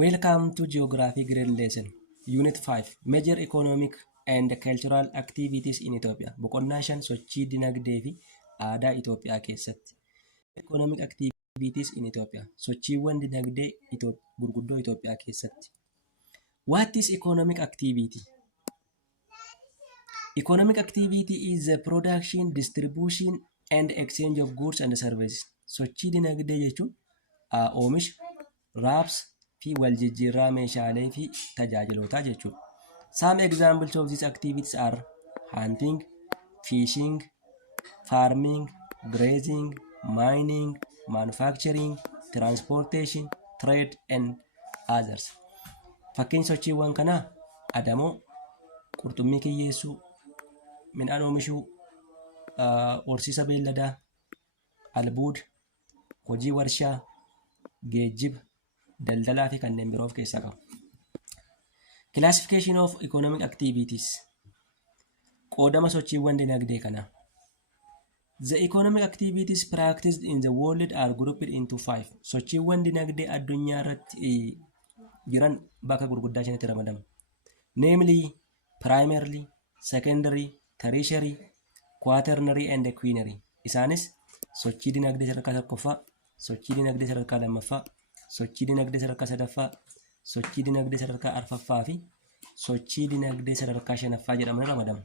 Welcome to Geography Grade Lesson, Unit 5, Major Economic and Cultural Activities in Ethiopia. Boqonnaa 5 sochii dinagdee fi aadaa Itoophiyaa keessatti. Economic Activities in Ethiopia. Sochiiwwan dinagdee gurguddoo Itoophiyaa keessatti. What is economic activity? Economic activity is the production, distribution and exchange of goods and services. Sochii dinagdee jechuun oomisha, raabsa fi waljijjiirraa meeshaalee fi tajaajilotaa jechuudha. Some examples of these activities are hunting, fishing, farming, grazing, mining, manufacturing, transportation, trade and others. Fakkeenya sochiiwwan kanaa adamoo, qurxummii kiyyeessuu, midhaan oomishuu, horsiisa beelladaa, albuuda, hojii warshaa, geejjiba, daldalaa fi kanneen biroo of keessaa qabu. Classification of economic activities. Qoodama sochiiwwan dinagdee kanaa. The economic activities practiced in the world are grouped into 5. Sochiiwwan dinagdee addunyaa irratti jiran bakka gurguddaa shanitti ramadamu. Namely, primarily, secondary, tertiary, quaternary and quinary. Isaanis sochii dinagdee sadarkaa tokkoffaa, sochii dinagdee sadarkaa lammaffaa, sochii dinagdee sadarkaa sadaffaa, sochii dinagdee sadarkaa arfaffaa fi sochii dinagdee sadarkaa shanaffaa jedhamanii ramadamu.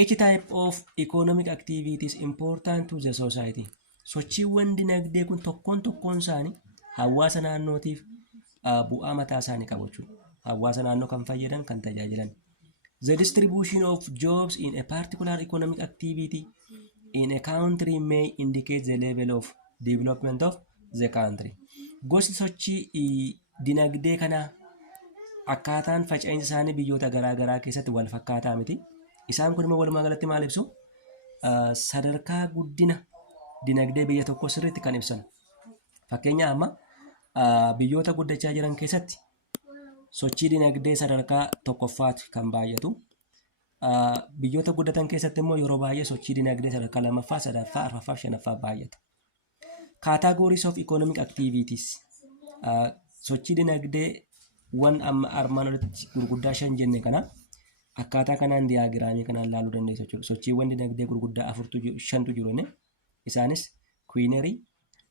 Each type of economic activity is important to the society. Sochiiwwan dinagdee kun tokkoon isaanii hawaasa naannootiif bu'aa mataa isaanii qabu jechuudha. Hawaasa naannoo kan fayyadan, kan tajaajilan. The distribution of jobs in a particular economic activity in a country may indicate the level of development of the country. Gosti sochii dinagdee kana akkaataan faca'insa isaanii biyyoota garaagaraa keessatti wal fakkaataa miti. Isaan kun immoo walumaa galatti maal ibsu? Sadarkaa guddina dinagdee biyya tokko sirriitti kan ibsan. Fakkeenya amma biyyoota guddachaa jiran keessatti sochii dinagdee sadarkaa tokkoffaatti kan baay'atu. Biyyoota guddatan keessatti immoo yeroo baay'ee sochii dinagdee sadarkaa lammaffaa, sadaffaa, arfaffaa, shanaffaa baay'ata. Categories of economic activities. Sochii dinagdee wan amma armaan olitti gurguddaa 5 jenne kana akkaataa kanaan diyaagiraamii kanaan ilaaluu dandeessu jechuudha. Sochiiwwan dinagdee gurguddaa 5tu jiru. Isaanis quinary,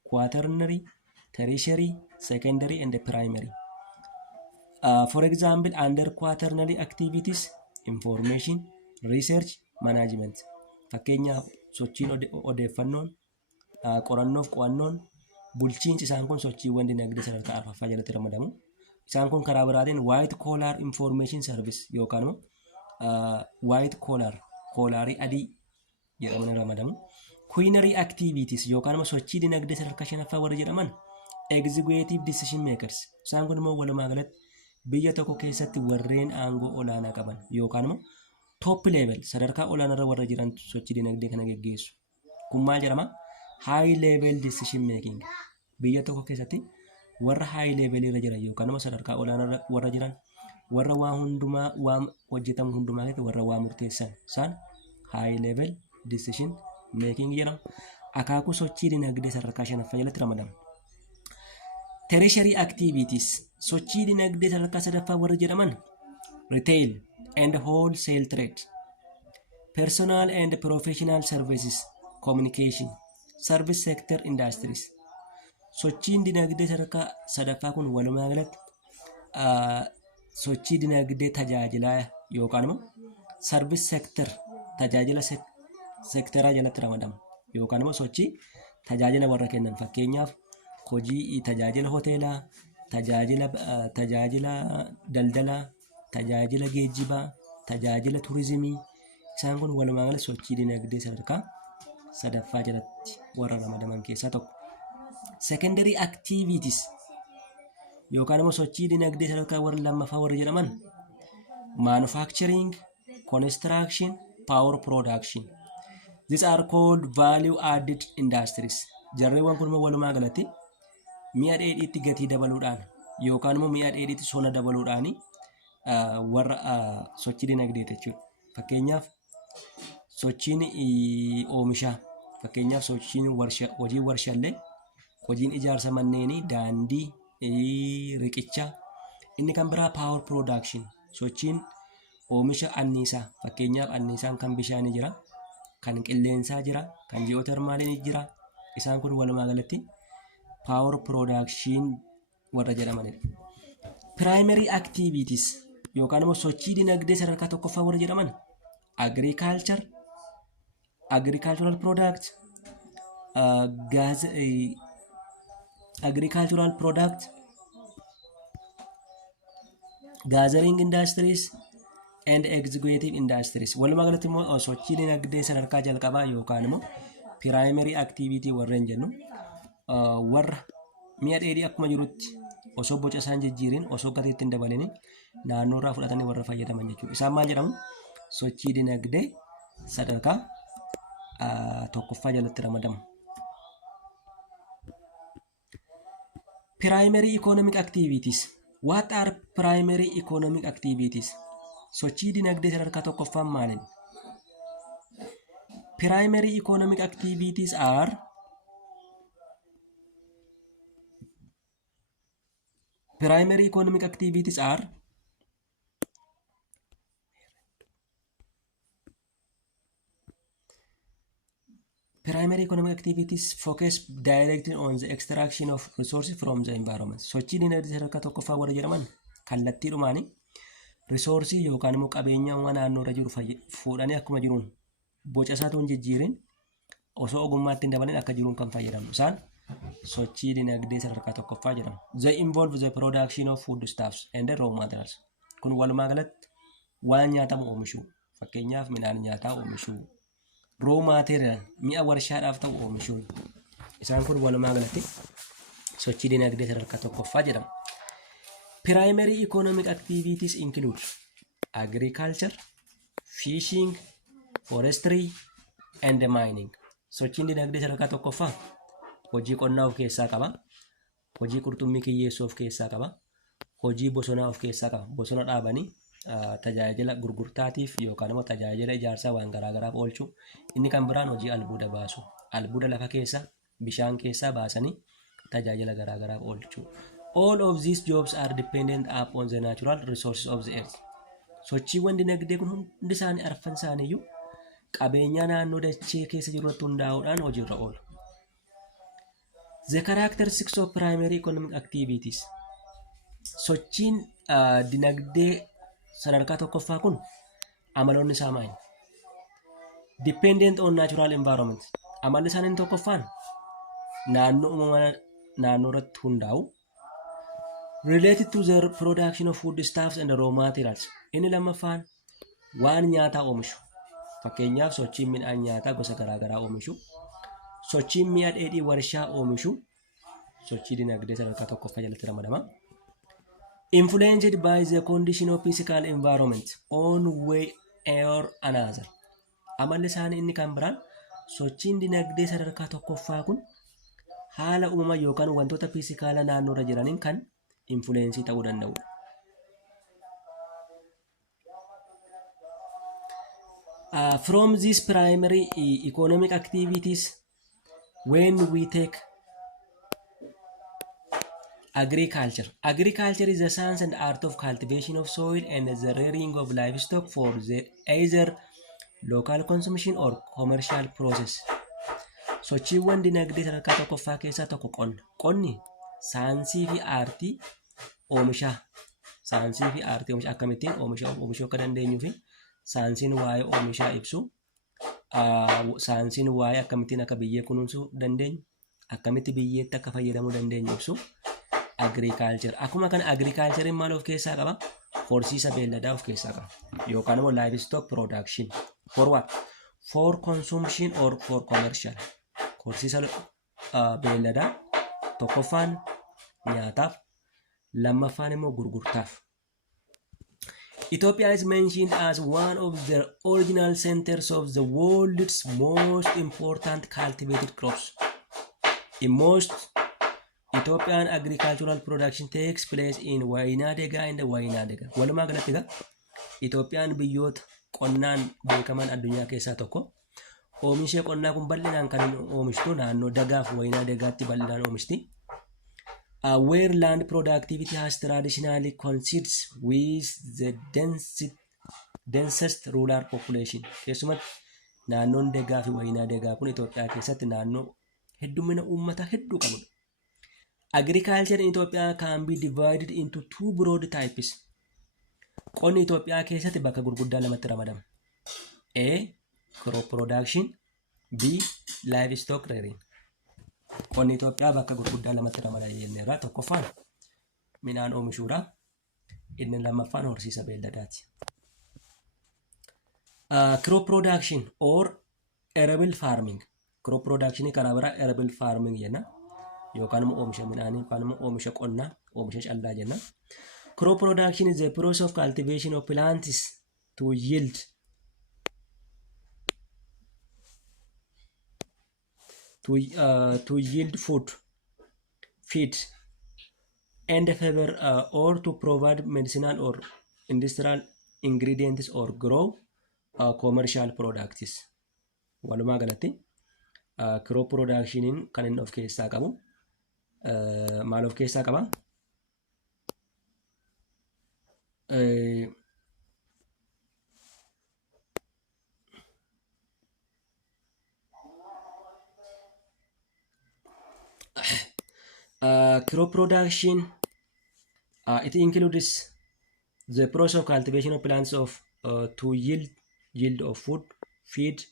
quaternary, tertiary, secondary and primary. For example, under quaternary activities, information, research, management. Fakkeenyaaf sochiin odeeffannoon, qorannoof qo'annoon, bulchiinsi isaan kun sochiiwwan dinagdee sadarkaa arfaffaa jalatti ramadamu. Isaan kun karaa biraatiin white collar information service yookaan white collar, koolaarii adii jedhamanii ramadamu. Quinary activities yookaan sochii dinagdee sadarkaa shanaffaa warra jedhaman executive decision makers. Isaan kun immoo walumaa galatti biyya tokko keessatti warreen aangoo olaanaa qaban yookaan immoo top level sadarkaa olaanaarra warra jiran sochii dinagdee kana geggeessu. Kun maal jedhama? High level decision making. Biyya tokko keessatti warra high level irra jiran yookaan immoo sadarkaa olaanaa warra jiran, warra waa hundumaa waan hojjetamu hundumaa keessatti warra waa murteessan isaan high level decision making jedhamu. Akaakuu sochii dinagdee sadarkaa shanaffaa jalatti ramadamu. Tertiary activities. Sochii dinagdee sadarkaa sadaffaa warra jedhaman retail and wholesale trade, personal and professional services, communication, service sector industries. Sochiin dinagdee sadarkaa sadaffaa kun walumaa galatti sochii dinagdee tajaajilaa yookaan immoo service sector tajaajila sektaraa jalatti ramadamu yookaan immoo sochii tajaajila warra kennan. Fakkeenyaaf hojii tajaajila hoteelaa, tajaajila daldalaa, tajaajila geejjibaa, tajaajila turizimii. Isaan kun walumaa galatti sochii dinagdee sadarkaa sadaffaa jalatti warra ramadaman keessaa tokko. Secondary activities yookaan immoo sochii dinagdee sadarkaa warra lammaffaa warra jedhaman manufacturing, construction, power production. These are called value added industries. Jarreewwan kun immoo walumaa galatti mi'a dheedhiitti gatii dabaluudhaan yookaan immoo mi'a dheedhiitti sona dabaluudhaan warra sochii dinagdee jechuudha. Fakkeenyaaf sochiin oomishaa, fakkeenyaaf sochiin hojii warshaalee, hojiin ijaarsa manneenii, daandii, riqicha, Inni kan biraa power production sochiin oomisha anniisaa fakkeenyaaf anniisaan kan bishaanii jira, kan qilleensaa jira, kan ji'ootermaaliin jira. Isaan kun walumaa galatti power production warra jedhamanidha. Primary activities yookaan immoo sochii dinagdee sadarkaa tokkoffaa warra jedhaman agricultural product, agricultural product, gathering industries and executive industries. Walumaa galatti immoo sochii dinagdee sadarkaa jalqabaa yookaan immoo primary activity warreen jennu warra mi'a dheedhii akkuma jirutti osoo boca isaan jijjiirin osoo gateetti hin dabalin naannoo irraa fudhatanii warra fayyadaman jechuudha. Isaan maal jedhamu? Sochii dinagdee sadarkaa tokkoffaa jalatti ramadamu. Primary economic activities. What are primary economic activities? Sochii dinagdee sadarkaa tokkoffaan maalin? Primary economic activities are primary economic activities are primary economic activities focus directly on the extraction of resources from the environment. Sochii dinagdee sadarkaa tokkoffaa warra jedhaman kallattiidhumaani risoorsii yookaan immoo qabeenyawwan naannoo irra jiru fuudhanii akkuma jiruun boca isaatuun jijjiirin osoo ogummaatti hin dabalin akka jiruun kan fayyadamu. Isaan sochii dinagdee sadarkaa tokkoffaa jedhamu. They involve the production of foodstuffs and raw materials. Kun walumaa galatti waan nyaatamu oomishuu. Fakkeenyaaf midhaan nyaataa oomishuu. Raw material mi'a warshaadhaaf ta'u oomishuu. Isaan kun walumaa galatti sochii dinagdee sadarkaa tokkoffaa jedhamu. Primary economic activities include agriculture, fishing, forestry and mining. Sochiin dinagdee sadarkaa tokkoffaa hojii qonnaa of keessaa qaba, hojii qurxummii kiyyeessuu of keessaa qaba, hojii bosonaa of keessaa qaba. Bosona dhaabanii tajaajila gurgurtaatiif yookaan immoo tajaajila ijaarsaa waan garaagaraaf oolchuu. Inni kan biraan hojii albuuda baasu. Albuuda lafa keessa bishaan keessaa baasanii tajaajila garaagaraaf oolchuu. All of these jobs are dependent upon the natural resources of the earth. Sochiiwwan dinagdee kun hundi isaanii arfan isaaniiyyuu qabeenya naannoo dachee keessa jiru irratti hundaa'uudhaan hojiirra oolu. The characteristics of primary economic activities. Sochiin dinagdee sadarkaa tokkoffaa kun amaloonni isaa maali? Dependent on natural environment. Amalli isaanii tokkoffaan naannoo uumamaa naannoo irratti hundaa'u. Related to the production of foodstuffs and raw materials. Inni lammaffaan waan nyaataa oomishu. Fakkeenyaaf sochiin midhaan nyaataa gosa garaagaraa oomishu. Sochiin mi'a dheedhii warshaa oomishu. Sochii dinagdee sadarkaa tokkoffaa jalatti ramadama. Influenced by the condition of physical environment one way or another. Amalli isaanii inni kan biraan sochiin dinagdee sadarkaa tokkoffaa kun haala uumamaa yookaan wantoota fiisikaalaa naannoo irra jiraniin kan influence ta'uu danda'u. From these primary economic activities, when we take agriculture. Agriculture is the science and art of cultivation of soil and the rearing of livestock for the either local consumption or commercial process. Sochiiwwan dinagdee sadarkaa tokkoffaa keessaa tokko qonna. Qonni saayinsii fi aartii oomishaa. Saayinsii fi aartii oomisha akkamittiin oomishuu akka dandeenyuu fi saayinsiin waa'ee oomishaa ibsu. Saayinsiin waa'ee akkamittiin akka biyyee kunuunsuu dandeenyu, akkamitti biyyeetti akka fayyadamuu dandeenyu ibsu. Agriculture. Akkuma kana agriculturein maal of keessaa qaba? Horsiisa beelladaa of keessaa qaba. Yookaan immoo livestock production. For what? For consumption or for commercial. Horsiisa beelladaa tokkoffaan nyaataaf, lammaffaan immoo gurgurtaaf. Ethiopia is mentioned as one of the original centers of the world's most important cultivated crops. In most Ethiopian agricultural production takes place in Wainadega and Wainadega. Walumaa galatti egaa Itoophiyaan biyyoota qonnaan beekaman addunyaa keessaa tokko. Oomishee qonnaa kun bal'inaan kan oomishtu naannoo Dagaaf Wainadegaatti bal'inaan oomishti. where land productivity has traditionally coincides with the densest rural population. Keessumatti naannoon degaa fi wayinaa degaa kun Itoophiyaa keessatti naannoo heddumina uummata hedduu qabudha. Agriculture in Ethiopia can be divided into two broad types. Qonni Itoophiyaa keessatti bakka gurguddaa lamatti ramadama. A. Crop production. B. Livestock rearing. Qonni Itoophiyaa bakka gurguddaa lamatti ramadama jenneerra. Tokkoffaan midhaan oomishuudha. Inni lammaffaan horsiisa beelladaati. Crop production or arable farming. Crop production karaa biraa arable farming jenna. Yookaan immoo oomisha midhaanii yookaan immoo oomisha qonnaa, oomisha callaa jenna. Crop production is the process of cultivation of plants to yield food, feed, and fiber, or to provide medicinal or industrial ingredients or grow commercial products. Walumaa galatti crop production kan inni of keessaa qabu maal of keessaa qaba? Crop production, it includes the process of cultivation of plants to yield of food, feed,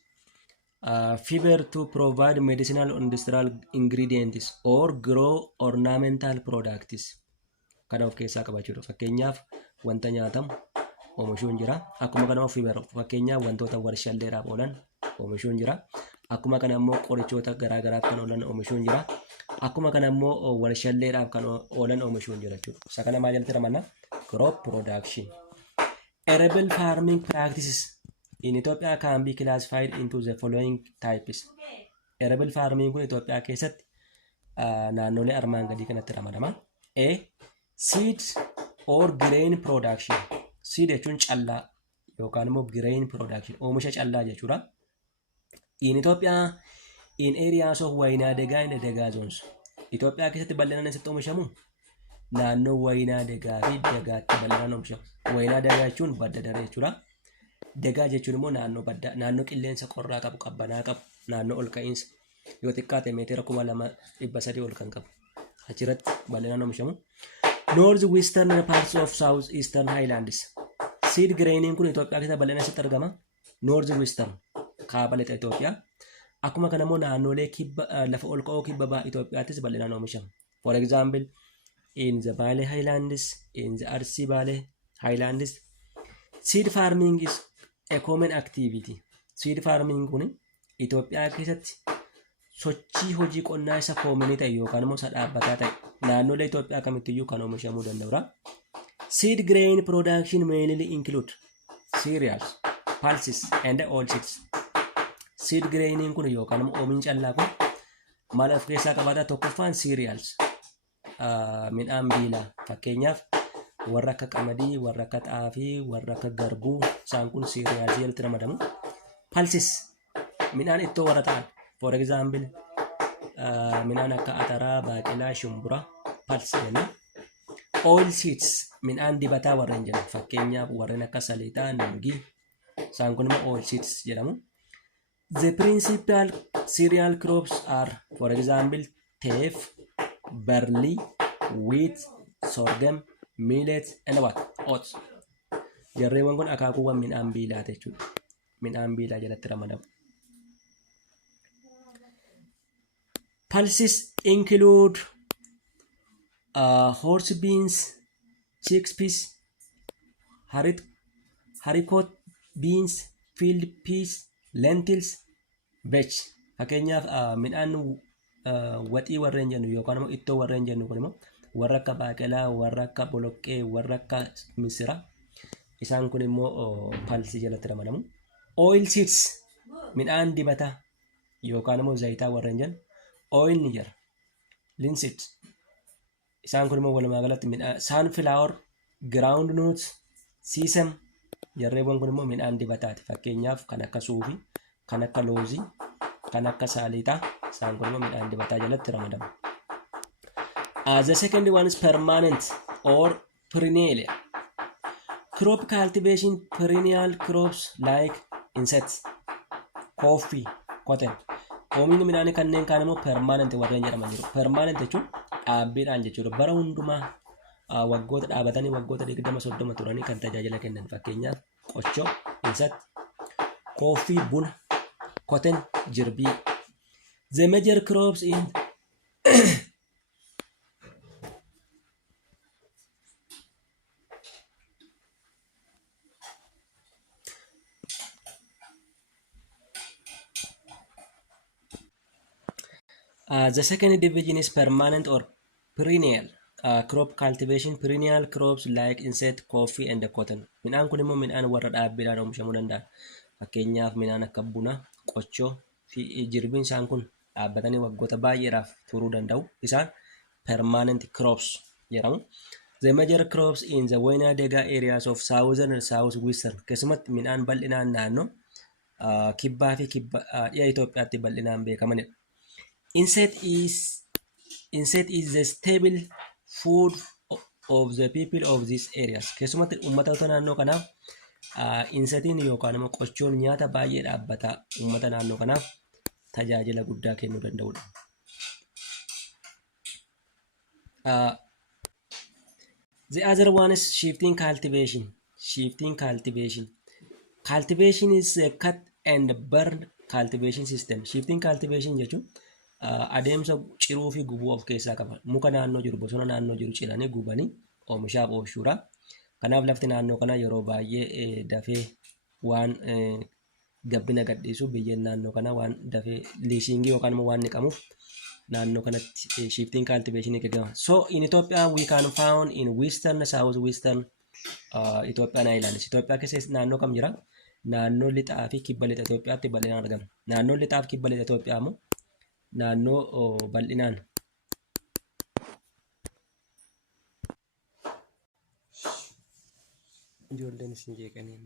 fiber to provide medicinal or industrial ingredients or grow ornamental products. Kana of keessaa qabachuudha. Fakkeenyaaf wanta nyaatamu oomishuun jira. Akkuma kana fiber fakkeenyaaf wantoota warshaalleedhaaf oolan oomishuun jira. Akkuma kana immoo qorichoota garaagaraaf kan oolan oomishuun jira. Akkuma kana immoo warshaalleedhaaf kan oolan oomishuun jira jechuudha. Isa kana maal jalatti ramanna? Crop production. Arable farming practices in Ethiopia can be classified into the following types. Arable farming kun Itoophiyaa keessatti naannolee armaan gadii kanatti ramadama. A. Seed or grain production. Seed jechuun callaa yookaan immoo grain production oomisha callaa jechuudha. In Ethiopia, in areas of wayinaa degaa and degaa zones. Itoophiyaa keessatti bal'inaan eessatti oomishamu? Naannoo wayinaa degaa fi degaatti bal'inaan oomishamu. Wayinaa degaa jechuun badda daree jechuudha. Degaa jechuun immoo naannoo baddaa, naannoo qilleensa qorraa qabu, qabbanaa qabu, naannoo ol ka'iinsa yoo xiqqaate meetira 2300 ol kan qabu. Achirratti bal'inaan oomishamu. North Western parts of South Eastern Highlands. Seed graining kun Itoophiyaa keessatti bal'inaan eessatti argama? North Western kaaba lixa Itoophiyaa. Akkuma kana immoo naannolee kibba lafa ol ka'oo kibba ba'a Itoophiyaattis bal'inaan oomishama. For example, in the Baale Highlands, in the Arsii Baale Highlands, seed farming is a common activity. Seed farming kun Itoophiyaa keessatti sochii hojii qonnaa isa koomanii ta'e yookaan immoo isa dhaabbataa ta'e naannolee Itoophiyaa kamittiyyuu kan oomishamuu danda'udha. Seed grain production mainly include cereals, pulses and oilseeds. Seed graining kun yookaan immoo oomisha callaa kun maal of keessaa qabaata? Tokkoffaan cereals, midhaan biilaa fakkeenyaaf warra akka qamadii, warra akka xaafii, warra akka garbuu isaan kun cereals jalatti ramadamu. Pulses midhaan ittoo warra ta'an for example midhaan akka ataraa, baaqelaa, shumburaa pulse jenna. Oilseeds midhaan dibataa warreen jenna fakkeenyaaf warreen akka saliixaa, nuugii isaan kun immoo oilseeds jedhamu. The principal cereal crops are, for example, teff, barley, wheat, sorghum, millet, and what? Oats. Jarreewwan kun akaakuuwwan midhaan biilaa jechuudha. Midhaan biilaa jalatti ramadamu. Pulses include horse beans, chickpeas, haricot beans, field peas, lentils, vetch. Fakkeenyaaf midhaan waxii warreen jennu yookaan immoo ittoo warreen jennu kun immoo warra akka baaqelaa, warra akka boloqqee, warra akka misira isaan kun immoo pulsii jalatti ramadamu. Oil seeds midhaan dibataa yookaan immoo zayitaa warreen jennu oil ni jira. Linseed isaan kun immoo walumaa galatti midhaan sunflower, groundnut, sesame jarreewwan kun immoo midhaan dibataati. Fakkeenyaaf kan akka suufii, kan akka loozii, kan akka saaliixaa isaan kun immoo midhaan dibataa jalatti ramadamu. The second one is permanent or perennial. Crop cultivation, perennial crops like insects, coffee, cotton. Oomishni midhaanii kanneen kaan immoo permanent warreen jedhaman jiru. Permanent jechuun dhaabbiidhaan jechuudha. Bara hundumaa waggoota dhaabatanii waggoota 20-30 turanii kan tajaajila kennan. Fakkeenyaaf qochoo, insect, coffee, buna, cotton, jirbii. The major crops in the second division is permanent or perennial crop cultivation. Perennial crops like insect, coffee and cotton. Midhaan kun immoo midhaan warra dhaabbiidhaan oomishamuu danda'an. Fakkeenyaaf midhaan akka buna, qochoo fi jirbiin isaan kun dhaabbatanii waggoota baay'eedhaaf turuu danda'u. Isaan permanent crops jedhamu. The major crops in the winter dega areas of southern and southwestern. Keessumatti midhaan bal'inaan naannoo kibbaa fi dhiya Itoophiyaatti bal'inaan beekamanidha. Insect is the stable food of the people of these areas. Keessumatti uummata naannoo kanaaf insectiin yookaan immoo qochoon nyaata baay'ee dhaabbataa uummata naannoo kanaaf tajaajila guddaa kennuu danda'udha. The other one is shifting cultivation. Shifting cultivation. Cultivation is a cut and burn cultivation system. Shifting cultivation jechuun adeemsa ciruu fi gubuu of keessaa qaba. Muka naannoo jiru, bosona naannoo jiru ciranii gubanii oomishaaf oolchuudha. Kanaaf lafti naannoo kana yeroo baay'ee dafee waan gabbina gadhiisu biyyeen naannoo kana waan dafee liishingii yookaan immoo waan niqamuuf naannoo kanatti shifting cultivation eegama. So in Ethiopia we can found in western, southwestern Ethiopian islands. Ethiopia keessa naannoo kam jira? Naannoo lixaa fi kibba lixa Itoophiyaatti bal'inaan argama. Naannoo lixaa fi kibba lixa Itoophiyaa immoo naannoo bal'inaan ijoolleen isin jeeqanii